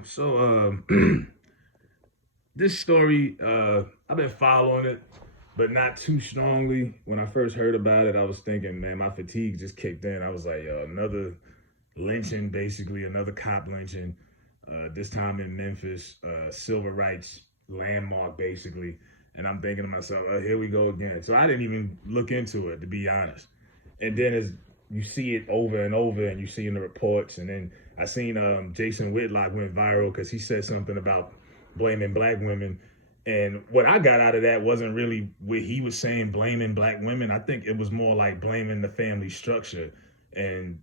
Yo, so this story, I've been following it, but not too strongly. When I first heard about it, I was thinking, man, my fatigue just kicked in. I was like, yo, another lynching, basically, another cop lynching. This time in Memphis, civil rights landmark, basically. And I'm thinking to myself, here we go again. So I didn't even look into it, to be honest. And then as you see it over and over, and you see in the reports, and then I seen Jason Whitlock went viral because he said something about blaming black women. And what I got out of that wasn't really what he was saying, blaming black women. I think it was more like blaming the family structure. And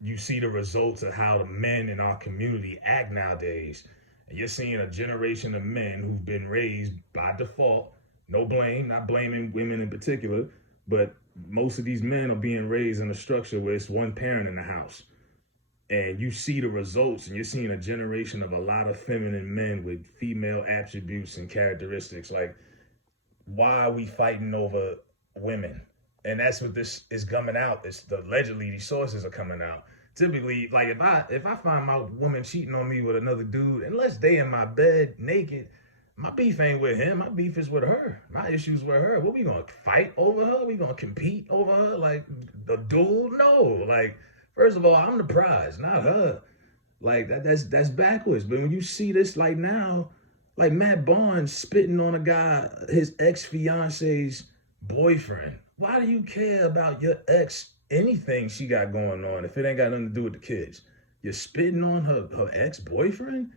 you see the results of how the men in our community act nowadays. And you're seeing a generation of men who've been raised by default, no blame, not blaming women in particular, but most of these men are being raised in a structure where it's one parent in the house. And you see the results, and you're seeing a generation of a lot of feminine men with female attributes and characteristics. Like, why are we fighting over women? And that's what this is coming out. It's allegedly these sources are coming out. Typically, like if I find my woman cheating on me with another dude, unless they in my bed naked, my beef ain't with him. My beef is with her. My issues with her. What we gonna fight over her? We gonna compete over her? Like the duel? No. Like first of all, I'm the prize, not her. Like that's backwards. But when you see this like now, like Matt Barnes spitting on a guy, his ex fiance's boyfriend. Why do you care about your ex anything she got going on if it ain't got nothing to do with the kids? You're spitting on her ex boyfriend.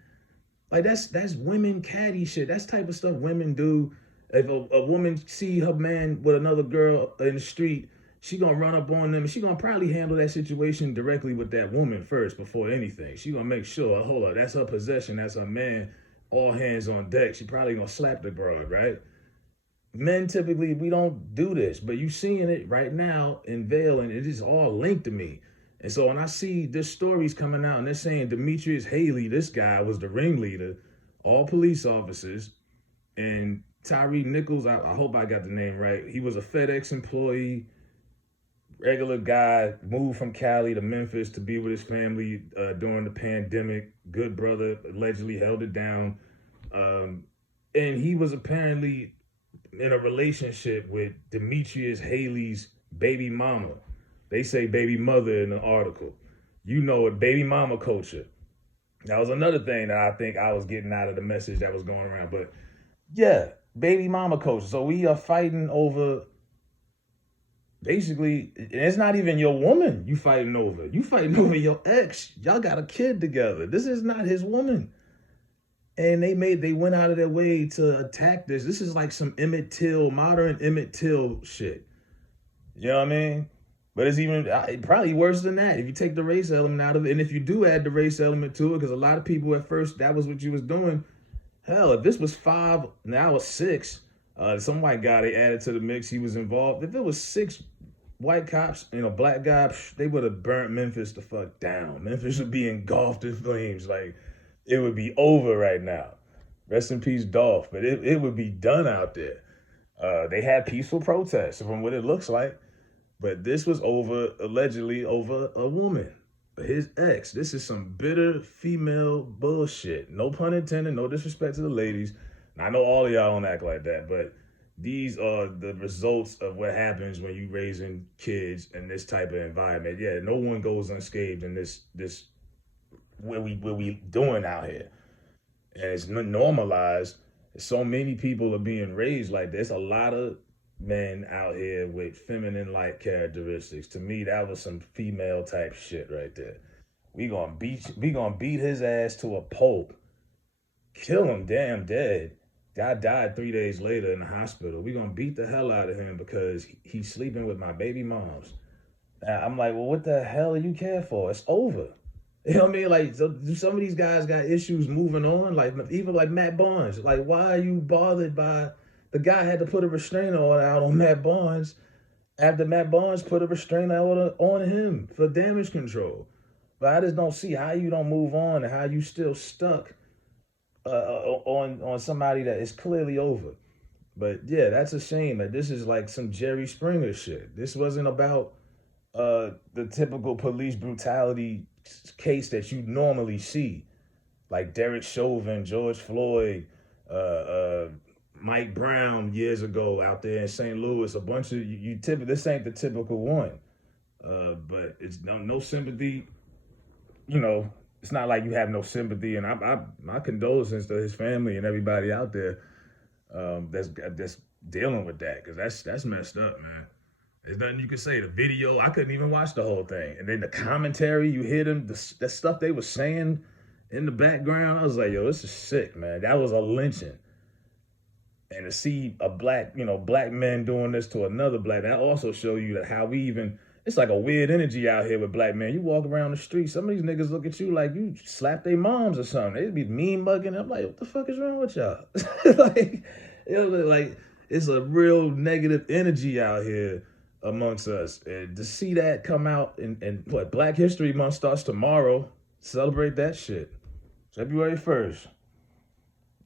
Like that's women catty shit. That's type of stuff women do. If a woman see her man with another girl in the street, she gonna run up on them, and she gonna probably handle that situation directly with that woman first before anything. She gonna make sure, hold up, that's her possession, that's her man, all hands on deck. She probably gonna slap the broad, right? Men typically we don't do this, but you seeing it right now in Vale, and it is all linked to me. And so when I see this stories coming out and they're saying Demetrius Haley, this guy was the ringleader, all police officers, and Tyree Nichols, I hope I got the name right. He was a FedEx employee, regular guy, moved from Cali to Memphis to be with his family during the pandemic. Good brother, allegedly held it down. Um, and he was apparently in a relationship with Demetrius Haley's baby mama. They say baby mother in the article. You know it, baby mama culture. That was another thing that I think I was getting out of the message that was going around. But yeah, baby mama culture. So we are fighting over basically, it's not even your woman you fighting over. You fighting over your ex. Y'all got a kid together. This is not his woman. And they went out of their way to attack this. This is like some Emmett Till, modern Emmett Till shit. You know what I mean? But it's even probably worse than that if you take the race element out of it. And if you do add the race element to it, because a lot of people at first, that was what you was doing. Hell, if this was five, now it's six. Some white guy they added to the mix, he was involved. If it was six white cops and a black guy, they would have burnt Memphis the fuck down. Memphis would be engulfed in flames. Like, it would be over right now. Rest in peace, Dolph. But it would be done out there. They had peaceful protests from what it looks like. But this was allegedly over a woman, his ex. This is some bitter female bullshit. No pun intended, no disrespect to the ladies. And I know all of y'all don't act like that, but these are the results of what happens when you raising kids in this type of environment. Yeah, no one goes unscathed in this what we doing out here. And it's normalized. So many people are being raised like this. A lot of men out here with feminine like characteristics. To me, that was some female type shit right there. We gonna beat his ass to a pulp, kill him damn dead. Guy died 3 days later in the hospital. We gonna beat the hell out of him because he's sleeping with my baby moms. I'm like, well, what the hell do you care for? It's over. You know what I mean? Like, so some of these guys got issues moving on. Like, even like Matt Barnes. Like, why are you bothered by the guy had to put a restraining order out on Matt Barnes after Matt Barnes put a restraining order on him for damage control? But I just don't see how you don't move on and how you still stuck on somebody that is clearly over. But yeah, that's a shame that this is like some Jerry Springer shit. This wasn't about the typical police brutality case that you normally see. like Derek Chauvin, George Floyd, Mike Brown years ago out there in St. Louis. A bunch of this ain't the typical one, but it's no sympathy. You know, it's not like you have no sympathy, and my condolences to his family and everybody out there that's dealing with that, because that's messed up, man. There's nothing you can say. The video, I couldn't even watch the whole thing, and then the commentary, you hear them, the stuff they were saying in the background. I was like, yo, this is sick, man. That was a lynching. And to see a black men doing this to another black, that also show you that how we even, it's like a weird energy out here with black men. You walk around the street, some of these niggas look at you like you slap their moms or something. They'd be mean mugging. I'm like, what the fuck is wrong with y'all? like it's a real negative energy out here amongst us. And to see that come out, and what, Black History Month starts tomorrow. Celebrate that shit. February 1st.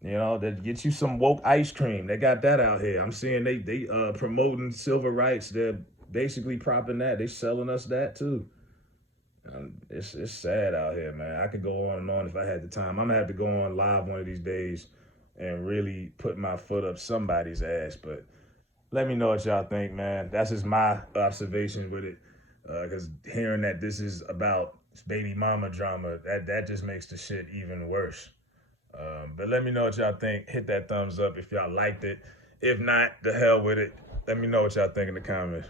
You know, that get you some woke ice cream. They got that out here. I'm seeing they promoting civil rights. They're basically propping that. They selling us that too. It's sad out here, man. I could go on and on if I had the time. I'm gonna have to go on live one of these days and really put my foot up somebody's ass. But let me know what y'all think, man. That's just my observation with it. Because hearing that this is about baby mama drama, that just makes the shit even worse. But let me know what y'all think. Hit that thumbs up if y'all liked it. If not, the hell with it. Let me know what y'all think in the comments.